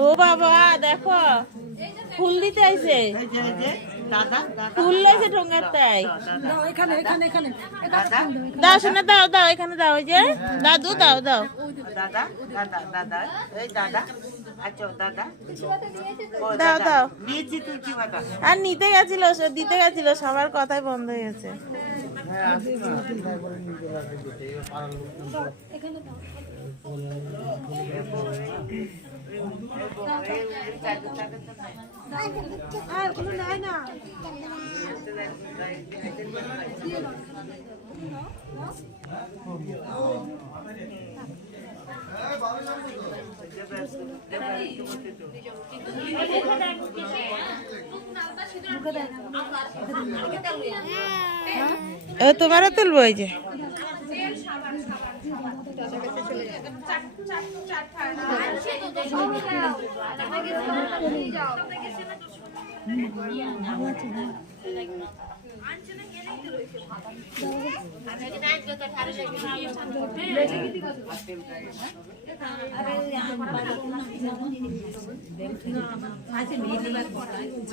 ও বাবা দেখো ফুল দিতে আইছে, ফুল লইছে ঠোঙার তাই। দাও শোনা, দাও দাও, এখানে দাও, ওই যে দাদু, দাও দাও। দাদা দাদা দাদা এই দাদা, আচ্ছা দাদা দাও দাও। নিয়েছি তুই কি বাটা আর নিতে গেছিল, দিতে গেছিল, সবার কথাই বন্ধ হয়ে গেছে। তোমারও তুলবো, ওই যে